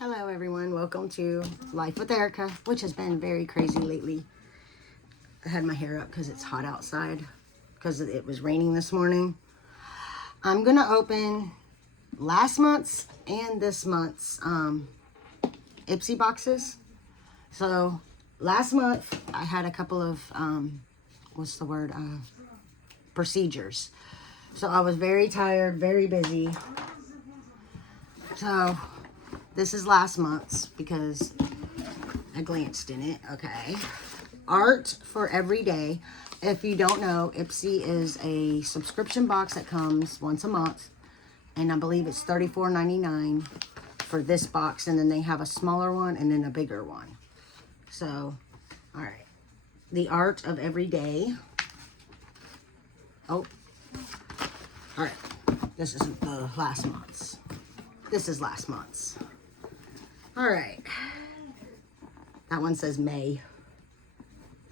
Hello everyone, welcome to Life with Erica, which has been very crazy lately. I had my hair up because it's hot outside, because it was raining this morning. I'm going to open last month's and this month's Ipsy boxes. So last month I had a couple of, procedures. So I was very tired, very busy. So this is last month's because I glanced in it. Okay. Art for every day. If you don't know, Ipsy is a subscription box that comes once a month. And I believe it's $34.99 for this box. And then they have a smaller one and then a bigger one. So, all right. The art of every day. Oh. All right. This is the last month's. This is last month's. All right. That one says May.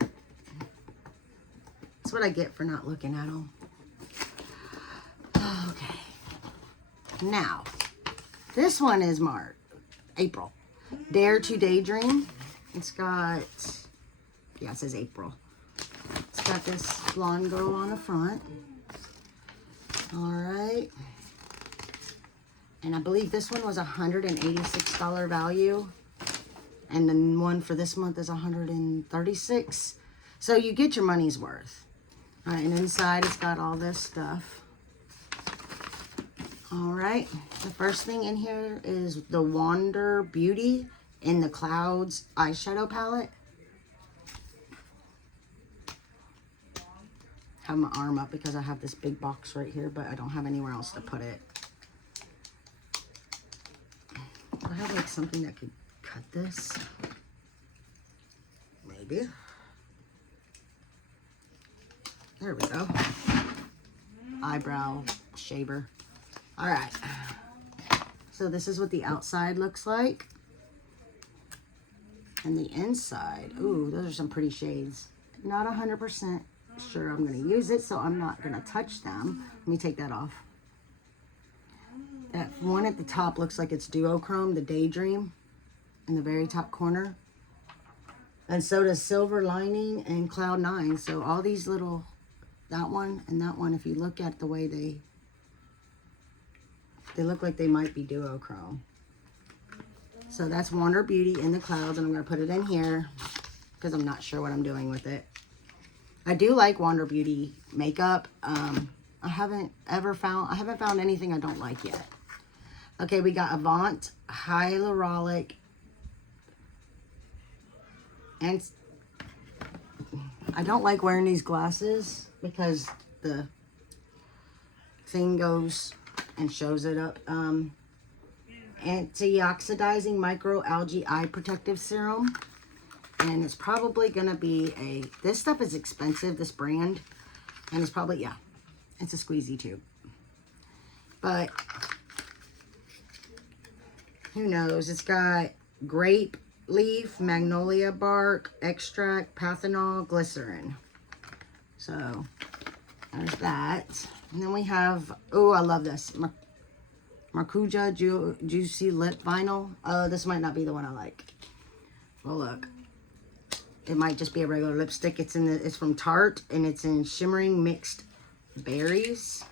That's what I get for not looking at them. Okay. Now, this one is April. Dare to Daydream. It's got, yeah, it says April. It's got this blonde girl on the front. All right. And I believe this one was $186 value. And the one for this month is $136. So you get your money's worth. All right, and inside it's got all this stuff. All right, the first thing in here is the Wander Beauty in the Clouds eyeshadow palette. I have my arm up because I have this big box right here, but I don't have anywhere else to put it. I have like something that could cut this. Maybe. There we go. Eyebrow shaver. All right. So this is what the outside looks like. And the inside. Ooh, those are some pretty shades. Not 100% sure I'm going to use it, so I'm not going to touch them. Let me take that off. That one at the top looks like it's duochrome, the Daydream, in the very top corner. And so does Silver Lining and Cloud 9. So all these little, that one and that one, if you look at the way they look like they might be duochrome. So that's Wander Beauty in the Clouds, and I'm going to put it in here because I'm not sure what I'm doing with it. I do like Wander Beauty makeup. I haven't found anything I don't like yet. Okay, we got Avant Hyaluronic, and I don't like wearing these glasses because the thing goes and shows it up. Antioxidizing Microalgae Eye Protective Serum, and it's probably gonna be this stuff is expensive, this brand, and it's probably, yeah, it's a squeezy tube, but who knows. It's got grape leaf, magnolia bark, extract, panthenol, glycerin. So there's that. And then we have, oh, I love this, Maracuja Juicy Lip Vinyl. This might not be the one I like. Well, look, it might just be a regular lipstick. It's from Tarte, and it's in shimmering mixed berries.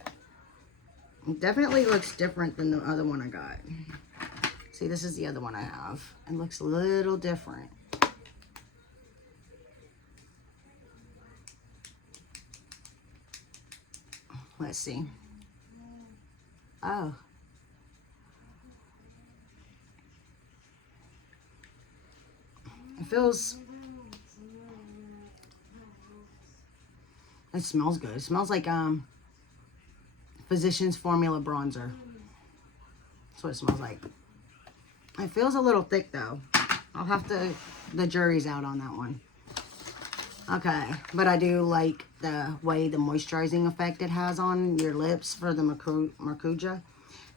It definitely looks different than the other one I got. See, this is the other one I have. It looks a little different. Let's see. Oh. It smells good. It smells like Physicians Formula Bronzer. That's what it smells like. It feels a little thick though. I'll have to, the jury's out on that one. Okay, but I do like the way the moisturizing effect it has on your lips for the Maracuja.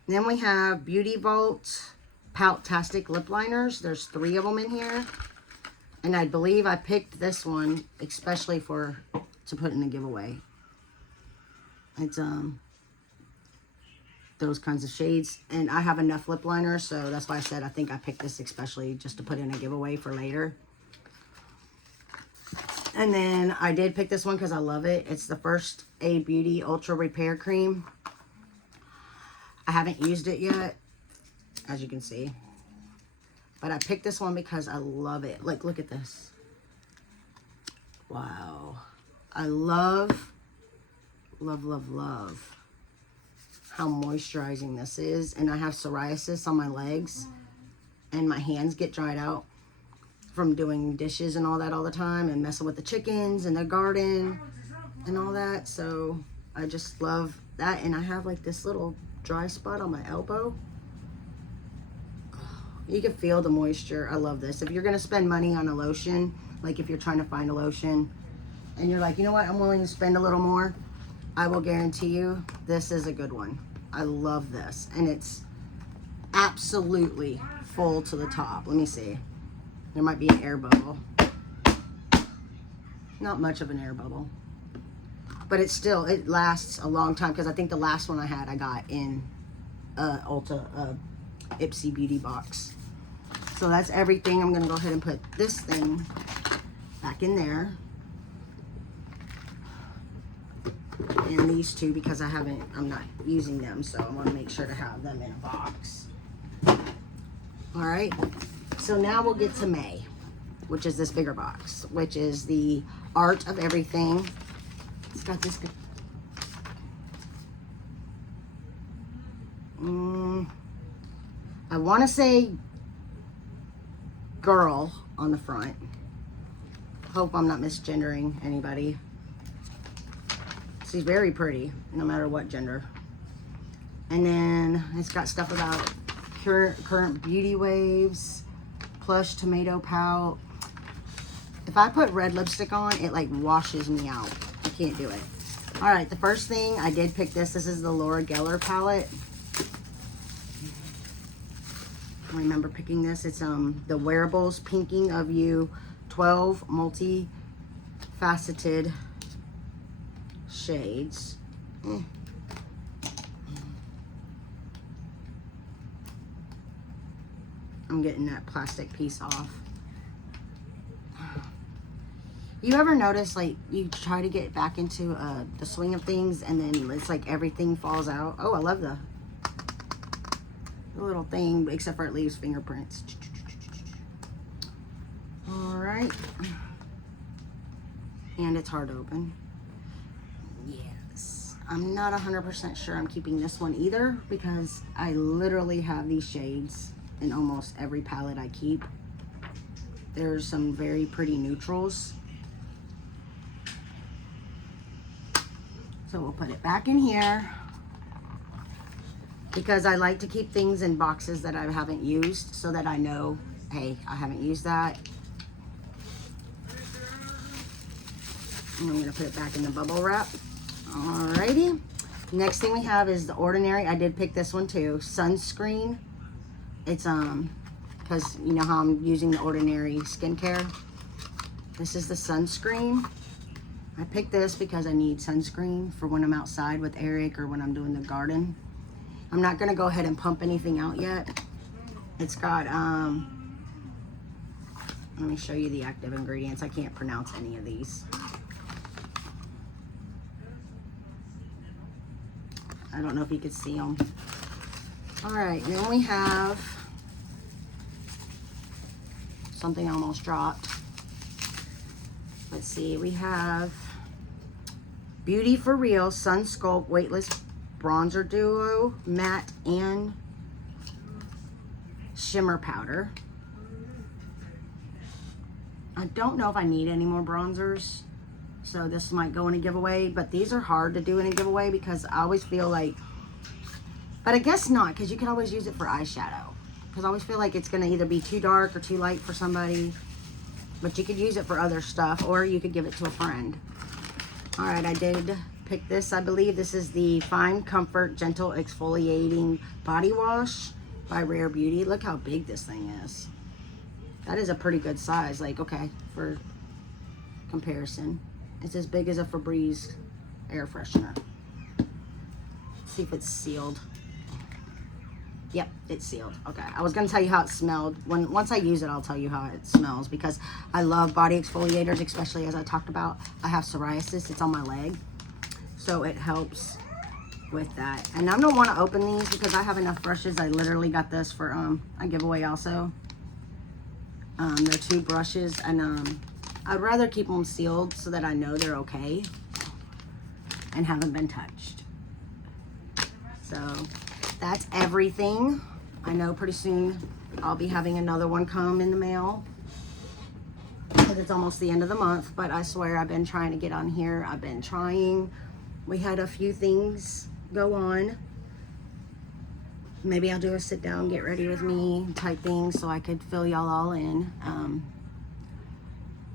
Then we have Beauty Vault Pout-tastic lip liners. There's 3 of them in here. And I believe I picked this one especially to put in a giveaway. It's those kinds of shades. And I have enough lip liner, so that's why I said I think I picked this especially just to put in a giveaway for later. And then I did pick this one because I love it. It's the First Aid Beauty Ultra Repair Cream. I haven't used it yet, as you can see. But I picked this one because I love it. Like, look at this. Wow. I love how moisturizing this is. And I have psoriasis on my legs. And my hands get dried out from doing dishes and all that all the time. And messing with the chickens and the garden and all that. So I just love that. And I have like this little dry spot on my elbow. You can feel the moisture. I love this. If you're going to spend money on a lotion, like if you're trying to find a lotion and you're like, you know what, I'm willing to spend a little more, I will guarantee you this is a good one. I love this. And it's absolutely full to the top. Let me see. There might be an air bubble. Not much of an air bubble. But it lasts a long time, because I think the last one I had I got in Ipsy beauty box. So that's everything. I'm going to go ahead and put this thing back in there. And these two, because I'm not using them, so I want to make sure to have them in a box. Alright, so now we'll get to May, which is this bigger box, which is the Art of Everything. It's got this good. I want to say girl on the front. Hope I'm not misgendering anybody. She's very pretty, no matter what gender. And then it's got stuff about current beauty waves, plush tomato pout. If I put red lipstick on, it like washes me out. I can't do it. All right, the first thing, I did pick this. This is the Laura Geller palette. I remember picking this. It's the Wearables Pinking of You 12 multi-faceted shades. I'm getting that plastic piece off. You ever notice, like, you try to get back into the swing of things and then it's like everything falls out? Oh, I love the little thing, except for it leaves fingerprints. All right. And it's hard to open. Yes. I'm not 100% sure I'm keeping this one either, because I literally have these shades in almost every palette I keep. There's some very pretty neutrals. So we'll put it back in here, because I like to keep things in boxes that I haven't used, so that I know, hey, I haven't used that. And I'm gonna put it back in the bubble wrap. Alrighty. Next thing we have is the Ordinary. I did pick this one too. Sunscreen. It's because you know how I'm using the Ordinary skincare. This is the sunscreen. I picked this because I need sunscreen for when I'm outside with Eric or when I'm doing the garden. I'm not gonna go ahead and pump anything out yet. It's got let me show you the active ingredients. I can't pronounce any of these. I don't know if you could see them. All right, then we have something I almost dropped. Let's see, we have Beauty for Real Sun Sculpt Weightless Bronzer Duo Matte and Shimmer Powder. I don't know if I need any more bronzers, so this might go in a giveaway, but these are hard to do in a giveaway because I always feel like, but I guess not, because you can always use it for eyeshadow, because I always feel like it's going to either be too dark or too light for somebody, but you could use it for other stuff, or you could give it to a friend. All right, I did pick this. I believe this is the Fine Comfort Gentle Exfoliating Body Wash by Rare Beauty. Look how big this thing is. That is a pretty good size, like, okay, for comparison. It's as big as a Febreze air freshener. Let's see if it's sealed. Yep, it's sealed. Okay, I was gonna tell you how it smelled. Once I use it, I'll tell you how it smells, because I love body exfoliators, especially as I talked about. I have psoriasis, it's on my leg, so it helps with that. And I don't want to open these because I have enough brushes. I literally got this for a giveaway also. They're 2 brushes, and I'd rather keep them sealed so that I know they're okay and haven't been touched. So that's everything. I know pretty soon I'll be having another one come in the mail because it's almost the end of the month, but I swear I've been trying to get on here. I've been trying. We had a few things go on. Maybe I'll do a sit down, get ready with me type thing so I could fill y'all all in.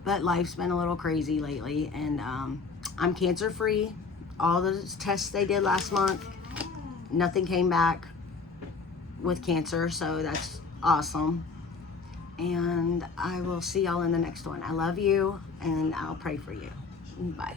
But life's been a little crazy lately, and I'm cancer free. All the tests they did last month, nothing came back with cancer, so that's awesome. And I will see y'all in the next one. I love you, and I'll pray for you. Bye.